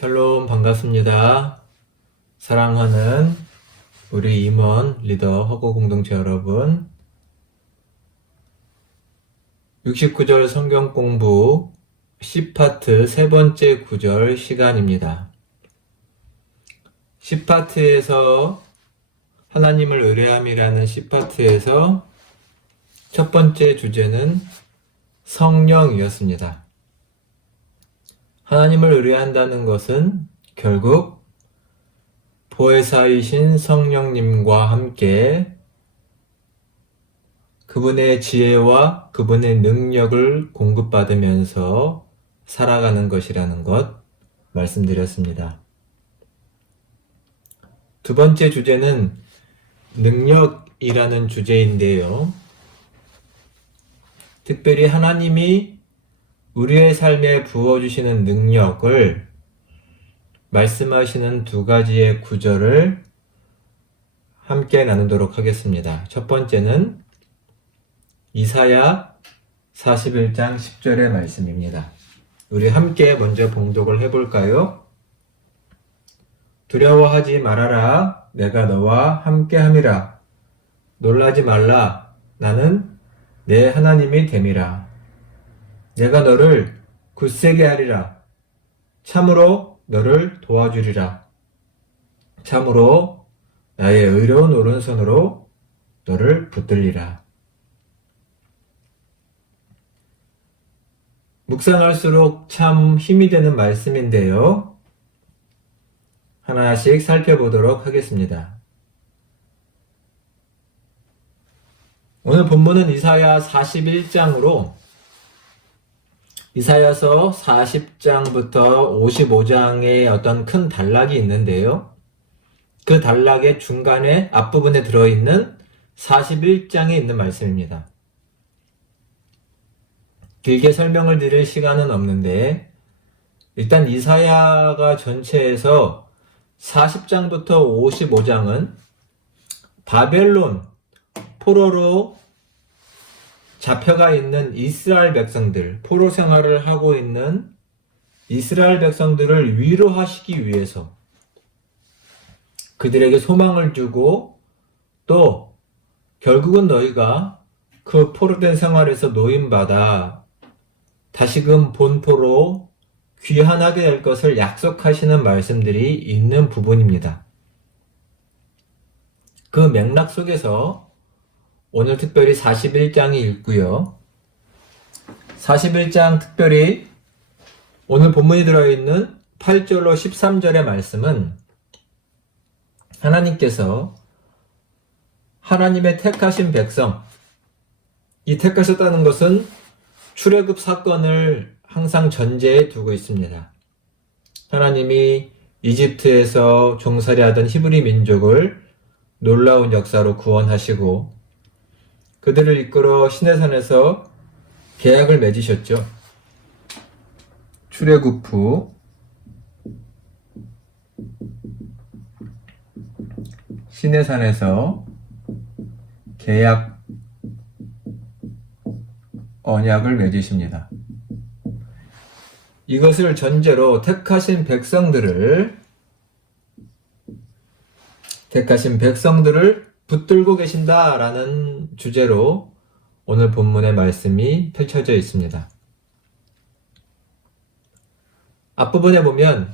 샬롬 반갑습니다. 사랑하는 우리 임원 리더 허고 공동체 여러분, 69절 성경 공부 10파트 세 번째 구절 시간입니다. 10파트에서 하나님을 의뢰함이라는 10파트에서 첫 번째 주제는 성령이었습니다. 하나님을 의뢰한다는 것은 결국 보혜사이신 성령님과 함께 그분의 지혜와 그분의 능력을 공급받으면서 살아가는 것이라는 것 말씀드렸습니다. 두 번째 주제는 능력이라는 주제인데요. 특별히 하나님이 우리의 삶에 부어주시는 능력을 말씀하시는 두 가지의 구절을 함께 나누도록 하겠습니다. 첫 번째는 이사야 41장 10절의 말씀입니다. 우리 함께 먼저 봉독을 해볼까요? 두려워하지 말아라. 내가 너와 함께 함이라. 놀라지 말라. 나는 내 하나님이 됨이라. 내가 너를 굳세게 하리라. 참으로 너를 도와주리라. 참으로 나의 의로운 오른손으로 너를 붙들리라. 묵상할수록 참 힘이 되는 말씀인데요. 하나씩 살펴보도록 하겠습니다. 오늘 본문은 이사야 41장으로 이사야서 40장부터 55장의 어떤 큰 단락이 있는데요. 그 단락의 중간에 앞부분에 들어있는 41장에 있는 말씀입니다. 길게 설명을 드릴 시간은 없는데 일단 이사야가 전체에서 40장부터 55장은 바벨론 포로로 잡혀가 있는 이스라엘 백성들, 포로 생활을 하고 있는 이스라엘 백성들을 위로하시기 위해서 그들에게 소망을 주고 또 결국은 너희가 그 포로된 생활에서 노임받아 다시금 본토로 귀환하게 될 것을 약속하시는 말씀들이 있는 부분입니다. 그 맥락 속에서 오늘 특별히 41장이 읽고요. 41장 특별히 오늘 본문이 들어있는 8절로 13절의 말씀은 하나님께서 하나님의 택하신 백성, 이 택하셨다는 것은 출애굽 사건을 항상 전제에 두고 있습니다. 하나님이 이집트에서 종살이하던 히브리 민족을 놀라운 역사로 구원하시고 그들을 이끌어 시내산에서 계약을 맺으셨죠. 출애굽 후 시내산에서 계약 언약을 맺으십니다. 이것을 전제로 택하신 백성들을 붙들고 계신다라는 주제로 오늘 본문의 말씀이 펼쳐져 있습니다. 앞부분에 보면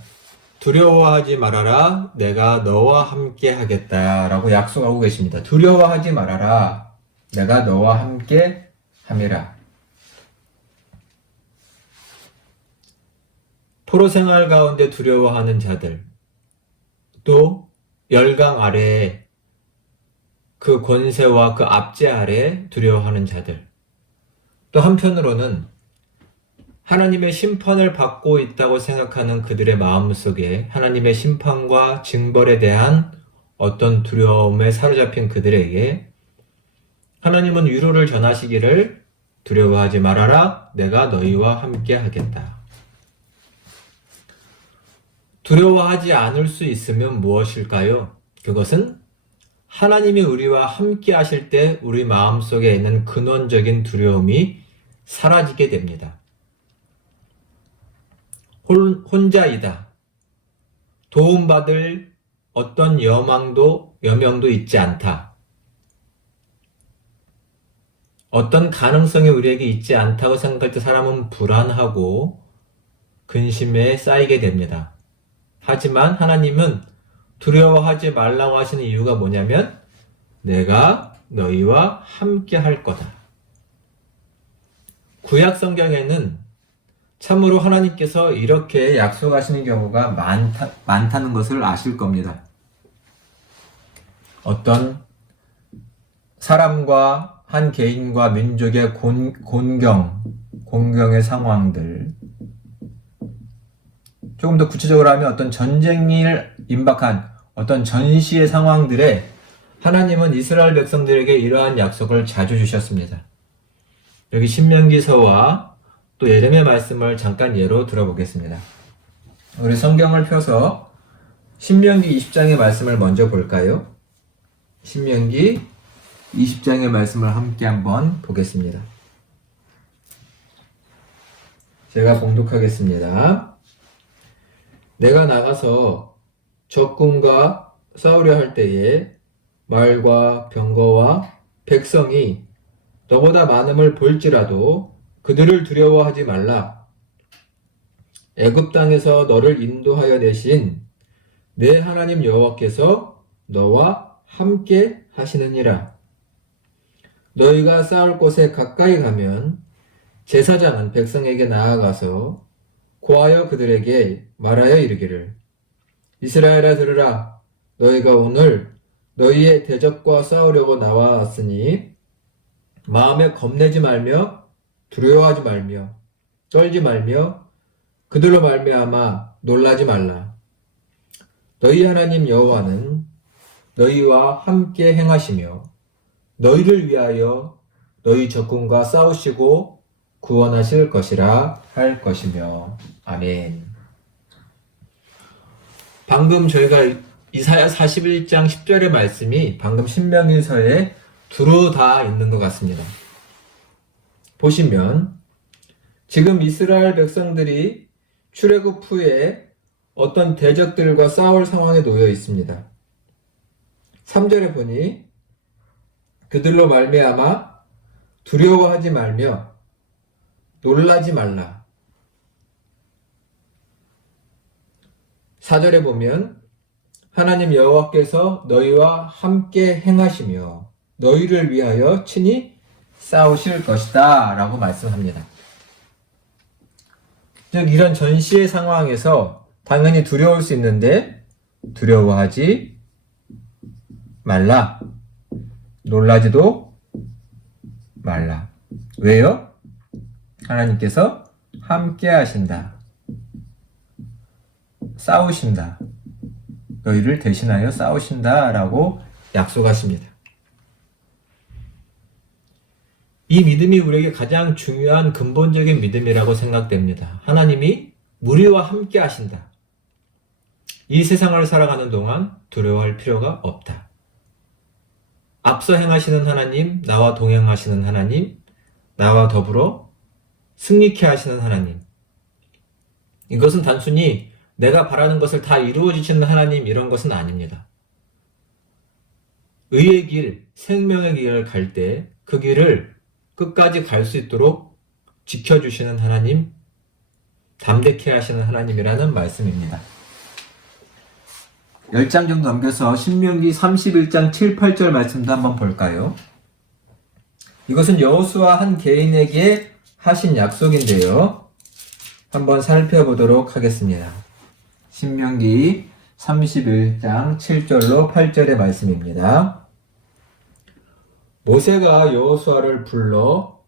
두려워하지 말아라. 내가 너와 함께 하겠다라고 약속하고 계십니다. 두려워하지 말아라. 내가 너와 함께 함이라. 포로 생활 가운데 두려워하는 자들, 또 열강 아래에 그 권세와 그 압제 아래 두려워하는 자들, 또 한편으로는 하나님의 심판을 받고 있다고 생각하는 그들의 마음속에 하나님의 심판과 징벌에 대한 어떤 두려움에 사로잡힌 그들에게 하나님은 위로를 전하시기를 두려워하지 말아라. 내가 너희와 함께 하겠다. 두려워하지 않을 수 있으면 무엇일까요? 그것은 하나님이 우리와 함께 하실 때 우리 마음속에 있는 근원적인 두려움이 사라지게 됩니다. 혼자이다. 도움받을 어떤 여명도 있지 않다. 어떤 가능성이 우리에게 있지 않다고 생각할 때 사람은 불안하고 근심에 쌓이게 됩니다. 하지만 하나님은 두려워하지 말라고 하시는 이유가 뭐냐면 내가 너희와 함께 할 거다. 구약 성경에는 참으로 하나님께서 이렇게 약속하시는 경우가 많다는 것을 아실 겁니다. 어떤 사람과 한 개인과 민족의 공경의 상황들, 조금 더 구체적으로 하면 어떤 전쟁일 임박한 어떤 전시의 상황들에 하나님은 이스라엘 백성들에게 이러한 약속을 자주 주셨습니다. 여기 신명기서와 또 예레미야 말씀을 잠깐 예로 들어보겠습니다. 우리 성경을 펴서 신명기 20장의 말씀을 먼저 볼까요? 신명기 20장의 말씀을 함께 한번 보겠습니다. 제가 봉독하겠습니다. 내가 나가서 적군과 싸우려 할 때에 말과 병거와 백성이 너보다 많음을 볼지라도 그들을 두려워하지 말라. 애굽 땅에서 너를 인도하여 내신 내 하나님 여호와께서 너와 함께 하시느니라. 너희가 싸울 곳에 가까이 가면 제사장은 백성에게 나아가서 고하여 그들에게 말하여 이르기를 이스라엘아 들으라. 너희가 오늘 너희의 대적과 싸우려고 나왔으니 마음에 겁내지 말며 두려워하지 말며 떨지 말며 그들로 말미암아 놀라지 말라. 너희 하나님 여호와는 너희와 함께 행하시며 너희를 위하여 너희 적군과 싸우시고 구원하실 것이라 할 것이며. 아멘. 방금 저희가 이사야 41장 10절의 말씀이 방금 신명기서에 두루 다 있는 것 같습니다. 보시면 지금 이스라엘 백성들이 출애굽 후에 어떤 대적들과 싸울 상황에 놓여 있습니다. 3절에 보니 그들로 말미암아 두려워하지 말며 놀라지 말라. 4절에 보면 하나님 여호와께서 너희와 함께 행하시며 너희를 위하여 친히 싸우실 것이다 라고 말씀합니다. 즉 이런 전시의 상황에서 당연히 두려울 수 있는데 두려워하지 말라. 놀라지도 말라. 왜요? 하나님께서 함께 하신다. 싸우신다. 너희를 대신하여 싸우신다 라고 약속하십니다. 이 믿음이 우리에게 가장 중요한 근본적인 믿음이라고 생각됩니다. 하나님이 우리와 함께 하신다. 이 세상을 살아가는 동안 두려워할 필요가 없다. 앞서 행하시는 하나님, 나와 동행하시는 하나님, 나와 더불어 승리케 하시는 하나님. 이것은 단순히 내가 바라는 것을 다 이루어 주시는 하나님 이런 것은 아닙니다. 의의 길, 생명의 길을 갈 때 그 길을 끝까지 갈 수 있도록 지켜주시는 하나님, 담대케 하시는 하나님이라는 말씀입니다. 10장 정도 넘겨서 신명기 31장 7, 8절 말씀도 한번 볼까요? 이것은 여호수아 한 개인에게 하신 약속인데요. 한번 살펴보도록 하겠습니다. 신명기 31장 7절로 8절의 말씀입니다. 모세가 여호수아를 불러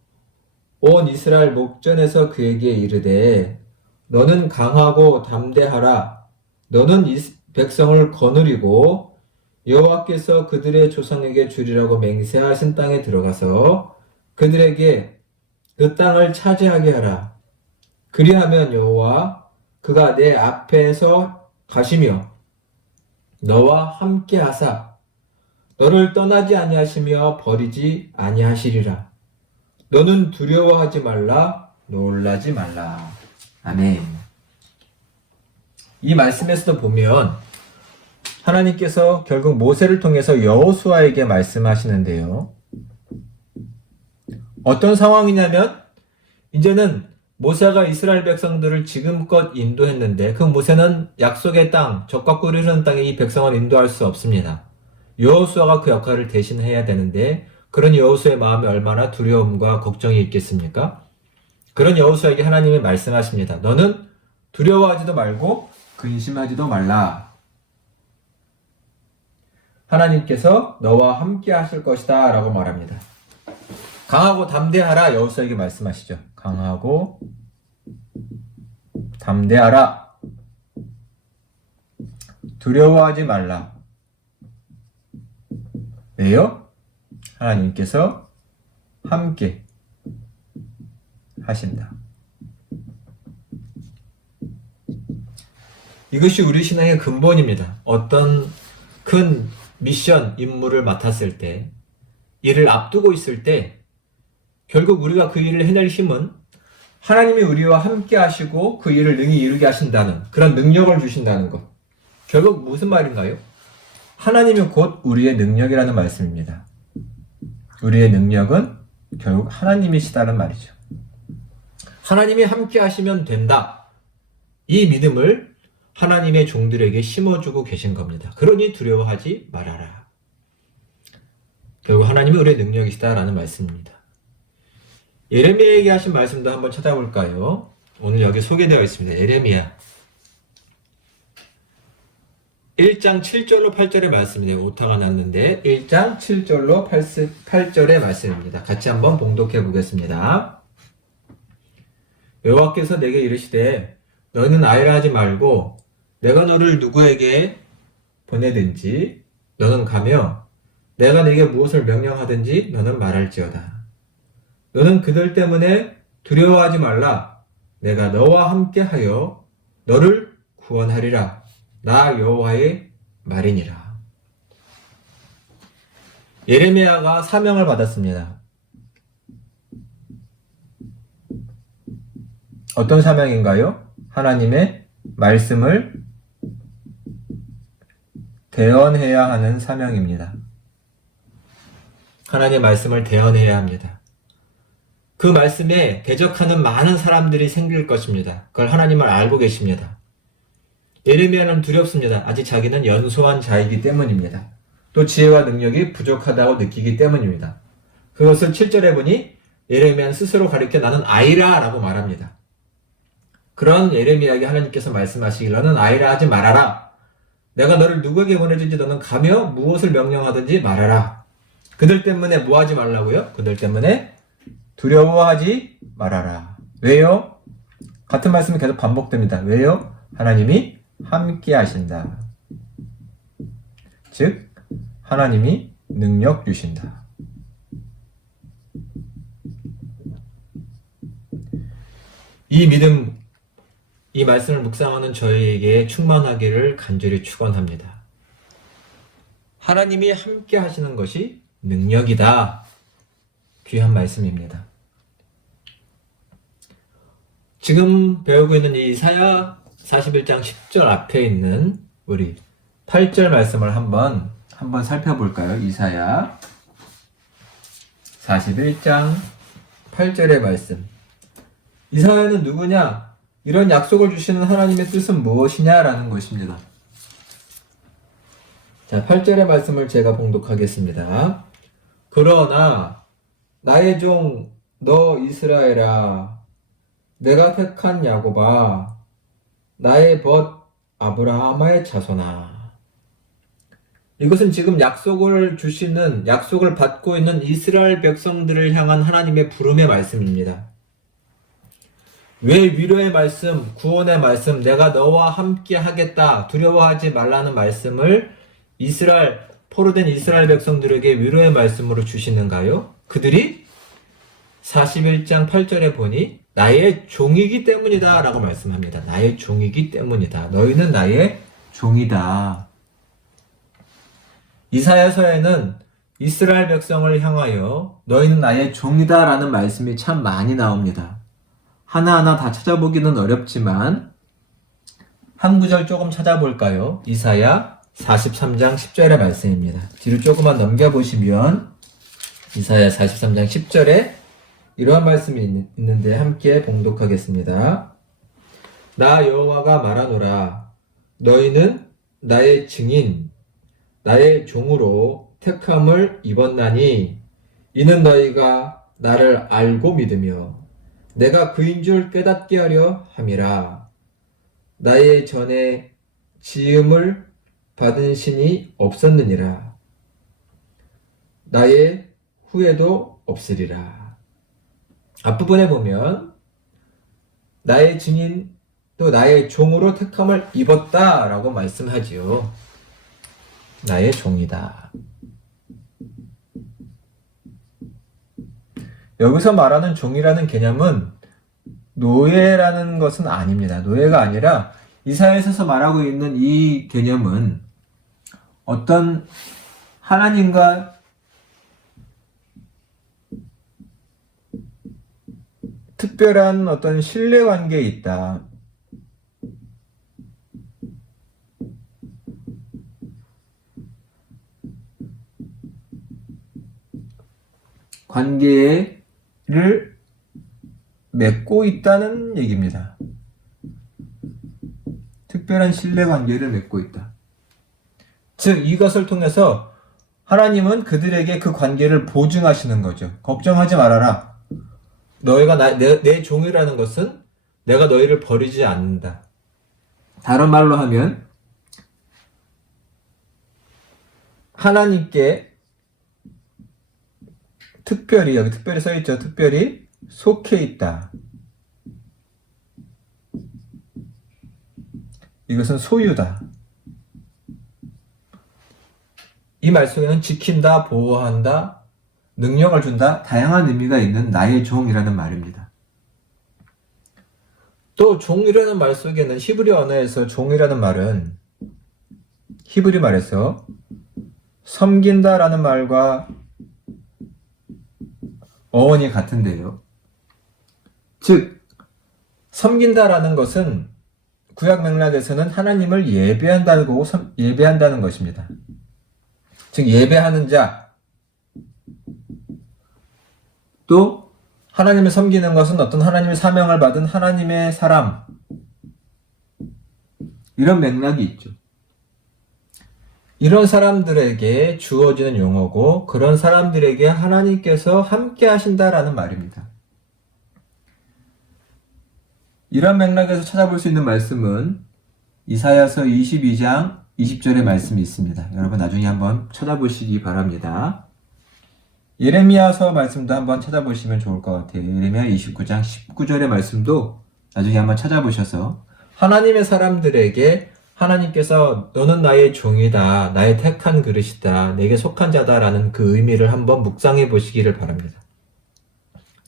온 이스라엘 목전에서 그에게 이르되 너는 강하고 담대하라. 너는 이 백성을 거느리고 여호와께서 그들의 조상에게 주리라고 맹세하신 땅에 들어가서 그들에게 그 땅을 차지하게 하라. 그리하면 여호와 그가 내 앞에서 가시며 너와 함께 하사 너를 떠나지 아니하시며 버리지 아니하시리라. 너는 두려워하지 말라. 놀라지 말라. 아멘. 이 말씀에서도 보면 하나님께서 결국 모세를 통해서 여호수아에게 말씀하시는데요. 어떤 상황이냐면 이제는 모세가 이스라엘 백성들을 지금껏 인도했는데 그 모세는 약속의 땅, 적과 꿀이 흐르는 땅에 이 백성을 인도할 수 없습니다. 여호수아가 그 역할을 대신해야 되는데 그런 여호수아의 마음에 얼마나 두려움과 걱정이 있겠습니까? 그런 여호수아에게 하나님이 말씀하십니다. 너는 두려워하지도 말고 근심하지도 말라. 하나님께서 너와 함께 하실 것이다 라고 말합니다. 강하고 담대하라 여호수아에게 말씀하시죠. 강하고 담대하라. 두려워하지 말라. 왜요? 하나님께서 함께 하신다. 이것이 우리 신앙의 근본입니다. 어떤 큰 미션, 임무를 맡았을 때, 일을 앞두고 있을 때, 결국 우리가 그 일을 해낼 힘은 하나님이 우리와 함께 하시고 그 일을 능히 이루게 하신다는 그런 능력을 주신다는 것. 결국 무슨 말인가요? 하나님이 곧 우리의 능력이라는 말씀입니다. 우리의 능력은 결국 하나님이시다는 말이죠. 하나님이 함께 하시면 된다. 이 믿음을 하나님의 종들에게 심어주고 계신 겁니다. 그러니 두려워하지 말아라. 결국 하나님이 우리의 능력이시다라는 말씀입니다. 예레미야에게 하신 말씀도 한번 찾아볼까요? 오늘 여기 소개되어 있습니다. 예레미야 1장 7절로 8절의 말씀이네요. 오타가 났는데 1장 7절로 8절의 말씀입니다. 같이 한번 봉독해 보겠습니다. 여호와께서 내게 이르시되 너는 아이라 말고 내가 너를 누구에게 보내든지 너는 가며 내가 네게 무엇을 명령하든지 너는 말할지어다. 너는 그들 때문에 두려워하지 말라. 내가 너와 함께하여 너를 구원하리라. 나 여호와의 말이니라. 예레미야가 사명을 받았습니다. 어떤 사명인가요? 하나님의 말씀을 대언해야 하는 사명입니다. 하나님의 말씀을 대언해야 합니다. 그 말씀에 대적하는 많은 사람들이 생길 것입니다. 그걸 하나님을 알고 계십니다. 예레미야는 두렵습니다. 아직 자기는 연소한 자이기 때문입니다. 또 지혜와 능력이 부족하다고 느끼기 때문입니다. 그것을 7절에 보니 예레미야는 스스로 가리켜 나는 아이라 라고 말합니다. 그런 예레미야에게 하나님께서 말씀하시길 너는 아이라 하지 말아라. 내가 너를 누구에게 보내든지 너는 가며 무엇을 명령하든지 말아라. 그들 때문에 뭐 하지 말라고요? 그들 때문에 두려워하지 말아라. 왜요? 같은 말씀이 계속 반복됩니다. 왜요? 하나님이 함께 하신다. 즉 하나님이 능력 주신다. 이 믿음, 이 말씀을 묵상하는 저희에게 충만하기를 간절히 축원합니다. 하나님이 함께 하시는 것이 능력이다. 귀한 말씀입니다. 지금 배우고 있는 이 이사야 41장 10절 앞에 있는 우리 8절 말씀을 한번 살펴볼까요? 이사야 41장 8절의 말씀. 이사야는 누구냐? 이런 약속을 주시는 하나님의 뜻은 무엇이냐라는 것입니다. 자, 8절의 말씀을 제가 봉독하겠습니다. 그러나 나의 종 너 이스라엘아, 내가 택한 야곱아, 나의 벗 아브라함의 자손아. 이것은 지금 약속을 받고 있는 이스라엘 백성들을 향한 하나님의 부름의 말씀입니다. 왜 위로의 말씀, 구원의 말씀, 내가 너와 함께 하겠다, 두려워하지 말라는 말씀을 포로된 이스라엘 백성들에게 위로의 말씀으로 주시는가요? 그들이 41장 8절에 보니 나의 종이기 때문이다 라고 말씀합니다. 나의 종이기 때문이다. 너희는 나의 종이다. 이사야서에는 이스라엘 백성을 향하여 너희는 나의 종이다 라는 말씀이 참 많이 나옵니다. 하나하나 다 찾아보기는 어렵지만 한 구절 조금 찾아볼까요? 이사야 43장 10절의 말씀입니다. 뒤로 조금만 넘겨보시면 이사야 43장 10절에 이러한 말씀이 있는데 함께 봉독하겠습니다. 나 여호와가 말하노라. 너희는 나의 증인, 나의 종으로 택함을 입었나니 이는 너희가 나를 알고 믿으며 내가 그인 줄 깨닫게 하려 함이라. 나의 전에 지음을 받은 신이 없었느니라. 나의 후에도 없으리라. 앞부분에 보면 나의 증인 또 나의 종으로 택함을 입었다라고 말씀하지요. 나의 종이다. 여기서 말하는 종이라는 개념은 노예라는 것은 아닙니다. 노예가 아니라 이사야에서 말하고 있는 이 개념은 어떤 하나님과 특별한 어떤 신뢰 관계에 있다. 관계를 맺고 있다는 얘기입니다. 특별한 신뢰 관계를 맺고 있다. 즉, 이것을 통해서 하나님은 그들에게 그 관계를 보증하시는 거죠. 걱정하지 말아라. 너희가 내 종이라는 것은 내가 너희를 버리지 않는다. 다른 말로 하면 하나님께 특별히, 여기 특별히 써있죠. 특별히 속해 있다. 이것은 소유다. 이 말 속에는 지킨다, 보호한다, 능력을 준다, 다양한 의미가 있는 나의 종이라는 말입니다. 또 종이라는 말 속에는 히브리 언어에서 종이라는 말은 히브리 말에서 섬긴다라는 말과 어원이 같은데요. 즉, 섬긴다라는 것은 구약 맥락에서는 하나님을 예배한다는 것입니다. 즉, 예배하는 자, 또 하나님을 섬기는 것은 어떤 하나님의 사명을 받은 하나님의 사람, 이런 맥락이 있죠. 이런 사람들에게 주어지는 용어고 그런 사람들에게 하나님께서 함께 하신다라는 말입니다. 이런 맥락에서 찾아볼 수 있는 말씀은 이사야서 22장 20절의 말씀이 있습니다. 여러분 나중에 한번 찾아보시기 바랍니다. 예레미야서 말씀도 한번 찾아보시면 좋을 것 같아요. 예레미야 29장 19절의 말씀도 나중에 한번 찾아보셔서 하나님의 사람들에게 하나님께서 너는 나의 종이다, 나의 택한 그릇이다, 내게 속한 자다라는 그 의미를 한번 묵상해 보시기를 바랍니다.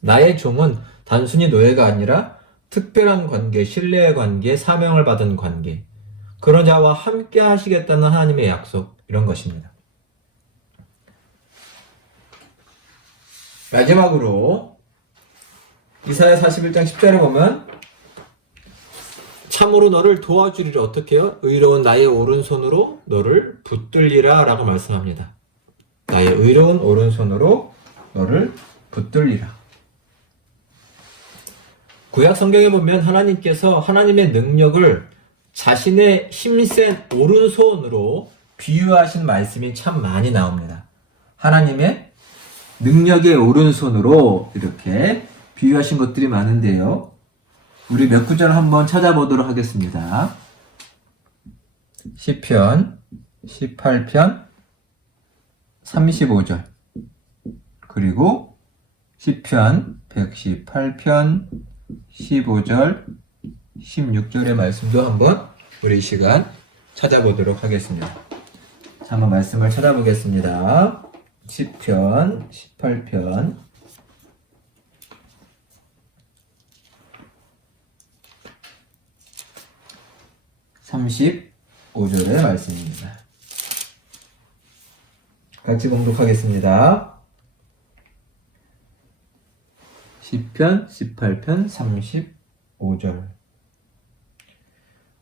나의 종은 단순히 노예가 아니라 특별한 관계, 신뢰의 관계, 사명을 받은 관계, 그런 자와 함께 하시겠다는 하나님의 약속, 이런 것입니다. 마지막으로 이사야 41장 10절에 보면 참으로 너를 도와주리라. 어떻게 해요? 의로운 나의 오른손으로 너를 붙들리라 라고 말씀합니다. 나의 의로운 오른손으로 너를 붙들리라. 구약 성경에 보면 하나님께서 하나님의 능력을 자신의 힘센 오른손으로 비유하신 말씀이 참 많이 나옵니다. 하나님의 능력의 오른손으로 이렇게 비유하신 것들이 많은데요. 우리 몇 구절 한번 찾아보도록 하겠습니다. 시편 18편 35절 그리고 시편 118편 15절 16절의 말씀도 한번 우리 이 시간 찾아보도록 하겠습니다. 자, 한번 말씀을 찾아보겠습니다. 시편 18편 35절의 말씀입니다. 같이 봉독하겠습니다. 시편 18편 35절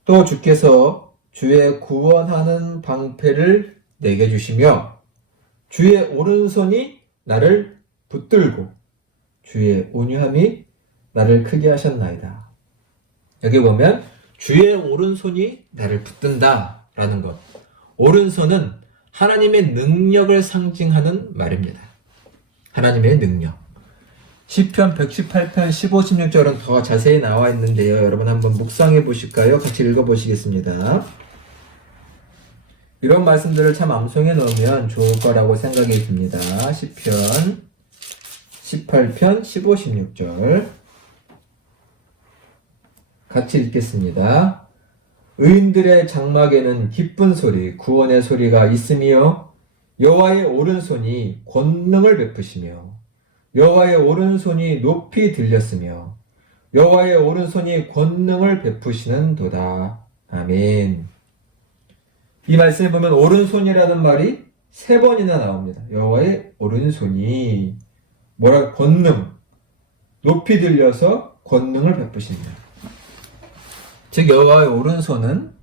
또 주께서 주의 구원하는 방패를 내게 주시며 주의 오른손이 나를 붙들고 주의 온유함이 나를 크게 하셨나이다. 여기 보면 주의 오른손이 나를 붙든다 라는 것. 오른손은 하나님의 능력을 상징하는 말입니다. 하나님의 능력. 시편 118편 15, 16절은 더 자세히 나와 있는데요. 여러분 한번 묵상해 보실까요? 같이 읽어 보시겠습니다. 이런 말씀들을 참 암송해 놓으면 좋을 거라고 생각이 듭니다. 시편 18편 15, 16절 같이 읽겠습니다. 의인들의 장막에는 기쁜 소리, 구원의 소리가 있으며 여호와의 오른손이 권능을 베푸시며 여호와의 오른손이 높이 들렸으며 여호와의 오른손이 권능을 베푸시는도다. 아멘. 이 말씀에 보면 오른손이라는 말이 3번이나 나옵니다. 여호와의 오른손이 권능, 높이 들려서 권능을 베푸십니다. 즉 여호와의 오른손은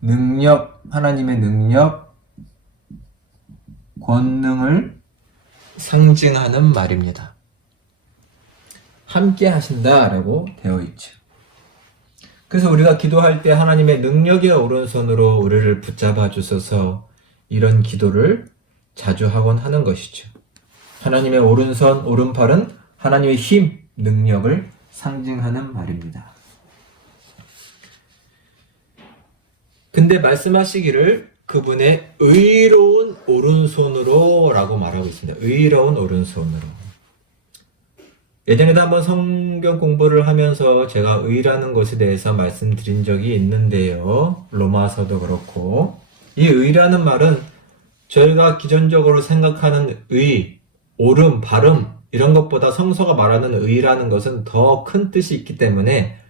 능력, 하나님의 능력, 권능을 상징하는 말입니다. 함께 하신다라고 되어 있죠. 그래서 우리가 기도할 때 하나님의 능력의 오른손으로 우리를 붙잡아 주셔서 이런 기도를 자주 하곤 하는 것이죠. 하나님의 오른손, 오른팔은 하나님의 힘, 능력을 상징하는 말입니다. 근데 말씀하시기를 그분의 의로운 오른손으로 라고 말하고 있습니다. 의로운 오른손으로. 예전에도 한번 성경 공부를 하면서 제가 의라는 것에 대해서 말씀드린 적이 있는데요. 로마서도 그렇고. 이 의라는 말은 저희가 기존적으로 생각하는 의, 옳음, 바름 이런 것보다 성서가 말하는 의라는 것은 더 큰 뜻이 있기 때문에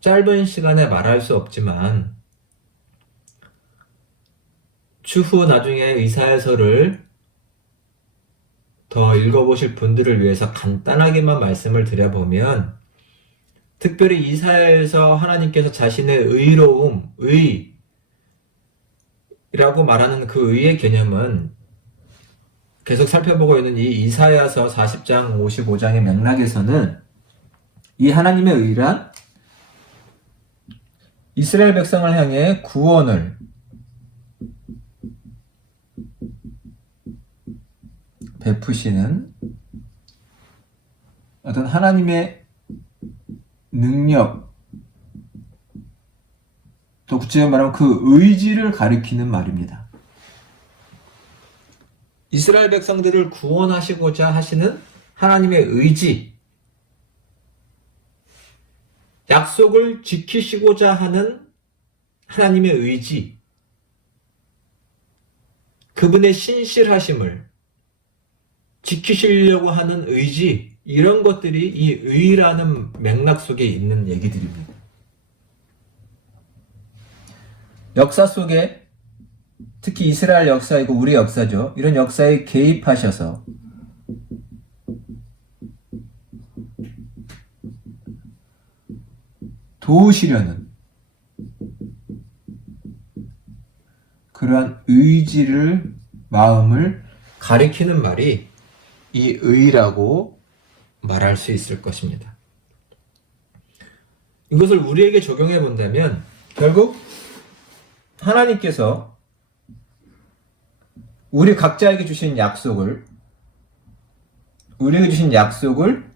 짧은 시간에 말할 수 없지만 추후 나중에 이사야서를 더 읽어보실 분들을 위해서 간단하게만 말씀을 드려보면 특별히 이사야에서 하나님께서 자신의 의로움, 의라고 말하는 그 의의 개념은 계속 살펴보고 있는 이 이사야서 40장, 55장의 맥락에서는 이 하나님의 의란 이스라엘 백성을 향해 구원을 베푸시는 어떤 하나님의 능력, 또 구체적으로 말하면 그 의지를 가리키는 말입니다. 이스라엘 백성들을 구원하시고자 하시는 하나님의 의지, 약속을 지키시고자 하는 하나님의 의지, 그분의 신실하심을 지키시려고 하는 의지, 이런 것들이 이 의라는 맥락 속에 있는 얘기들입니다. 역사 속에 특히 이스라엘 역사이고 우리 역사죠. 이런 역사에 개입하셔서 도우시려는 그러한 의지를, 마음을 가리키는 말이 이 의라고 말할 수 있을 것입니다. 이것을 우리에게 적용해 본다면 결국 하나님께서 우리 각자에게 주신 약속을, 우리에게 주신 약속을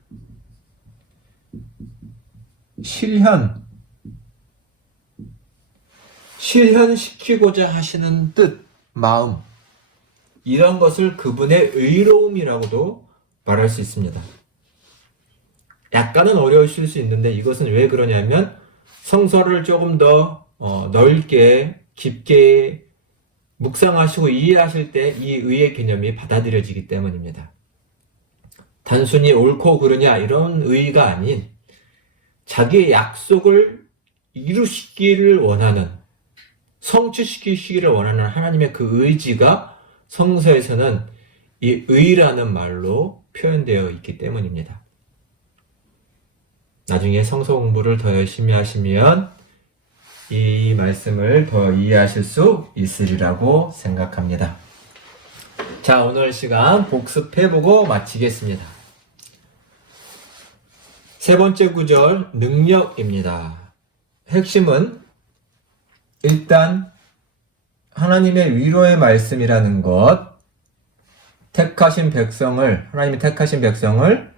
실현시키고자 하시는 뜻, 마음, 이런 것을 그분의 의로움이라고도 말할 수 있습니다. 약간은 어려우실 수 있는데 이것은 왜 그러냐면 성서를 조금 더 넓게 깊게 묵상하시고 이해하실 때 이 의의 개념이 받아들여지기 때문입니다. 단순히 옳고 그르냐 이런 의의가 아닌 자기의 약속을 이루시기를 원하는, 성취시키시기를 원하는 하나님의 그 의지가 성서에서는 이 의라는 말로 표현되어 있기 때문입니다. 나중에 성서 공부를 더 열심히 하시면 이 말씀을 더 이해하실 수 있으리라고 생각합니다. 자, 오늘 시간 복습해보고 마치겠습니다. 세 번째 구절, 능력입니다. 핵심은 일단 하나님의 위로의 말씀이라는 것, 하나님이 택하신 백성을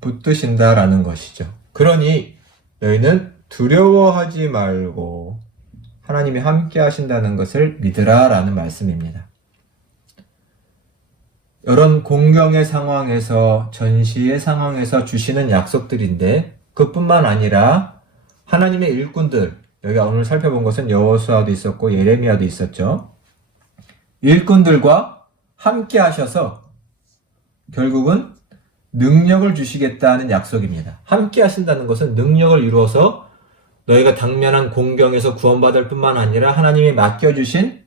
붙드신다라는 것이죠. 그러니 너희는 두려워하지 말고 하나님이 함께 하신다는 것을 믿으라 라는 말씀입니다. 이런 공경의 상황에서, 전시의 상황에서 주시는 약속들인데, 그뿐만 아니라 하나님의 일꾼들, 여기가 오늘 살펴본 것은 여호수아도 있었고 예레미야도 있었죠. 일꾼들과 함께 하셔서 결국은 능력을 주시겠다는 약속입니다. 함께 하신다는 것은 능력을 이루어서 너희가 당면한 공경에서 구원받을 뿐만 아니라 하나님이 맡겨주신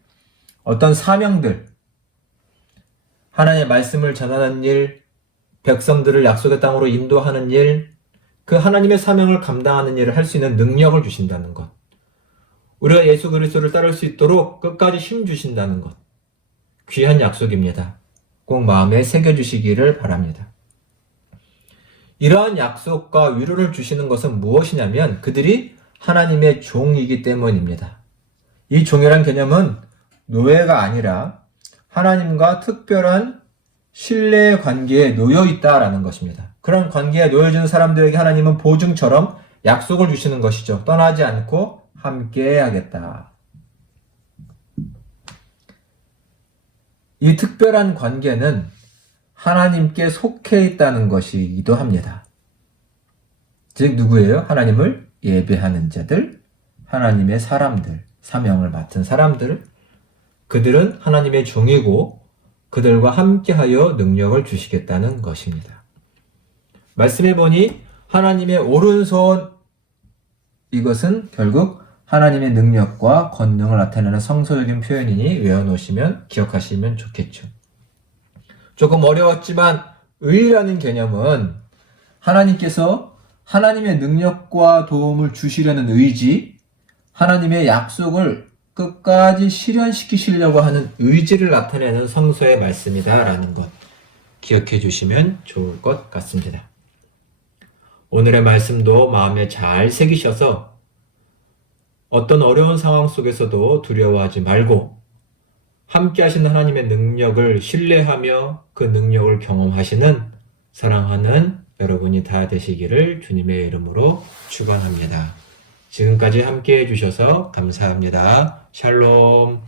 어떤 사명들, 하나님의 말씀을 전하는 일, 백성들을 약속의 땅으로 인도하는 일, 그 하나님의 사명을 감당하는 일을 할 수 있는 능력을 주신다는 것. 우리가 예수 그리스도를 따를 수 있도록 끝까지 힘 주신다는 것. 귀한 약속입니다. 꼭 마음에 새겨주시기를 바랍니다. 이러한 약속과 위로를 주시는 것은 무엇이냐면 그들이 하나님의 종이기 때문입니다. 이 종이란 개념은 노예가 아니라 하나님과 특별한 신뢰의 관계에 놓여 있다라는 것입니다. 그런 관계에 놓여진 사람들에게 하나님은 보증처럼 약속을 주시는 것이죠. 떠나지 않고 함께 하겠다. 이 특별한 관계는 하나님께 속해 있다는 것이기도 합니다. 즉 누구예요? 하나님을 예배하는 자들, 하나님의 사람들, 사명을 맡은 사람들, 그들은 하나님의 종이고 그들과 함께하여 능력을 주시겠다는 것입니다. 말씀해 보니 하나님의 오른손, 이것은 결국 하나님의 능력과 권능을 나타내는 성서적인 표현이니 외워놓으시면 기억하시면 좋겠죠. 조금 어려웠지만 의라는 개념은 하나님께서 하나님의 능력과 도움을 주시려는 의지, 하나님의 약속을 끝까지 실현시키시려고 하는 의지를 나타내는 성서의 말씀이다라는 것 기억해 주시면 좋을 것 같습니다. 오늘의 말씀도 마음에 잘 새기셔서 어떤 어려운 상황 속에서도 두려워하지 말고 함께 하시는 하나님의 능력을 신뢰하며 그 능력을 경험하시는 사랑하는 여러분이 다 되시기를 주님의 이름으로 축원합니다. 지금까지 함께 해주셔서 감사합니다. 샬롬.